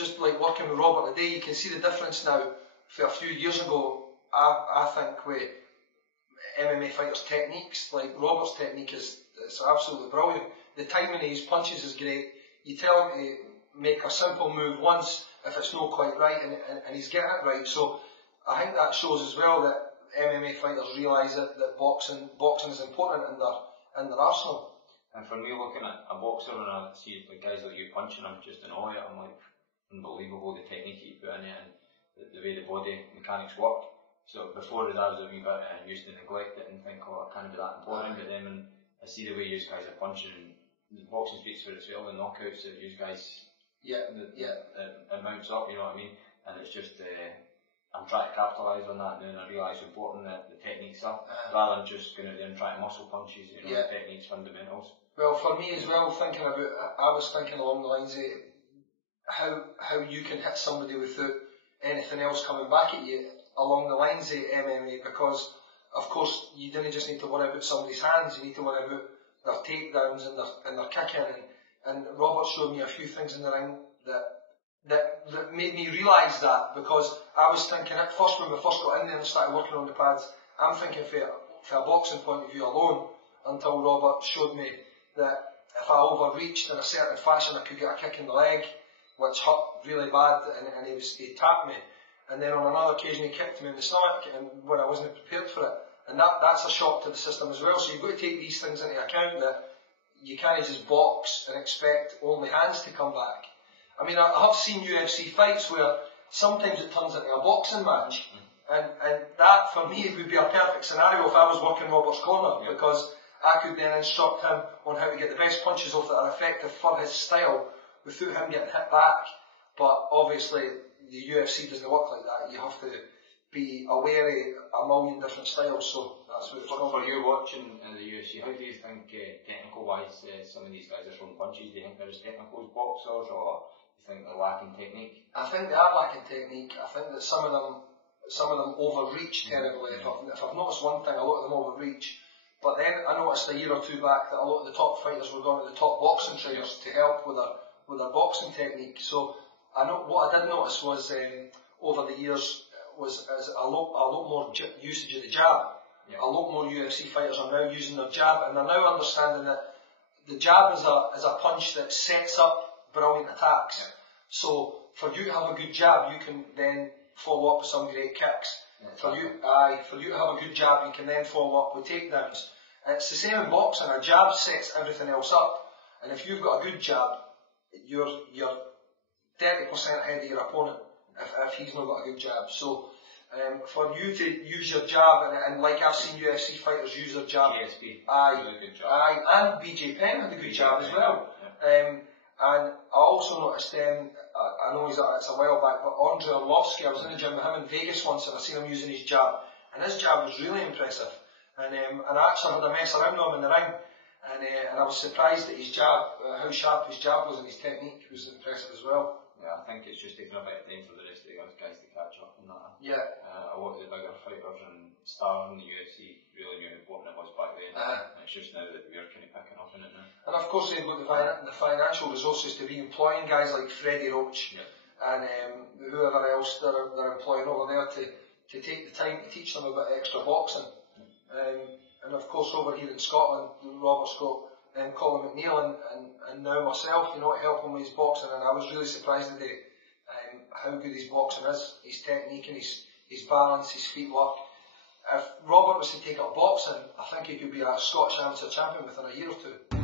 just like working with Robert today, you can see the difference now. For a few years ago, I think with MMA fighters' techniques, like Robert's technique is absolutely brilliant. The timing of his punches is great. You tell him to make a simple move once if it's not quite right, and he's getting it right. So I think that shows as well that MMA fighters realise that boxing is important in their arsenal. And for me, looking at a boxer and I see like guys like you punching, I'm just in awe. I'm like, unbelievable the technique you put in it and the way the body mechanics work. So before I was a wee bit used to neglect it and think, oh, it can't be that important. But then when I see the way you guys are punching, and the boxing speaks for itself, the knockouts that you guys, it mounts up, you know what I mean? And it's just, I'm trying to capitalise on that, and then I realise how important the techniques are, rather than just going out there and trying muscle punches, you know, the techniques, fundamentals. Well, for me as well, I was thinking along the lines of how you can hit somebody without anything else coming back at you along the lines of MMA, because of course you didn't just need to worry about somebody's hands, you need to worry about their takedowns and their kicking, and Robert showed me a few things in the ring that made me realise that, because I was thinking at first when we first got in there and started working on the pads, I'm thinking for a boxing point of view alone, until Robert showed me that if I overreached in a certain fashion I could get a kick in the leg, which hurt really bad, and he tapped me. And then on another occasion he kicked me in the stomach and when I wasn't prepared for it. And that's a shock to the system as well. So you've got to take these things into account, that you can't just box and expect only hands to come back. I mean, I have seen UFC fights where sometimes it turns into a boxing match. And that for me would be a perfect scenario if I was working Robert's corner, because I could then instruct him on how to get the best punches off that are effective for his style without him getting hit back. But obviously the UFC doesn't work like that. You have to be aware of a million different styles, so that's what it's called. For you watching the UFC, how do you think technical wise some of these guys are throwing punches? Do you think they're as technical as boxers, or do you think they're lacking technique? I think they are lacking technique. I think that some of them overreach terribly. If I've noticed one thing, a lot of them overreach. But then I noticed a year or two back that a lot of the top fighters were going to the top boxing trainers to help with their boxing technique. So what I did notice was over the years was a lot more usage of the jab. A lot more UFC fighters are now using their jab, and they're now understanding that the jab is a punch that sets up brilliant attacks. So for you to have a good jab, you can then follow up with some great kicks. For you to have a good jab, you can then follow up with takedowns. It's the same in boxing. A jab sets everything else up, and if you've got a good jab, you're 30% ahead of your opponent if he's not got a good jab. So for you to use your jab, and like I've seen UFC fighters use their jab, and BJ Penn had a good jab as well. And I also noticed, I know it's a while back, but Andrei Arlovski, I was in the gym with him in Vegas once and I seen him using his jab, and his jab was really impressive. And I actually had a mess around with him in the ring, and I was surprised at his jab, how sharp his jab was, and his technique was impressive as well. Yeah, I think it's just taking a bit of time for the rest of the guys to catch up on that. Yeah. A lot of the bigger fighters and stars in the UFC really knew how important it was back then. And it's just now that we're kind of picking up on it now. And of course they've got the financial resources to be employing guys like Freddie Roach and whoever else they're employing over there to take the time to teach them a bit of extra boxing. And of course over here in Scotland, Robert's got Colin McNeil and now myself, you know, to help him with his boxing, and I was really surprised today how good his boxing is, his technique and his balance, his feetwork. If Robert was to take up boxing, I think he could be a Scottish amateur champion within a year or two.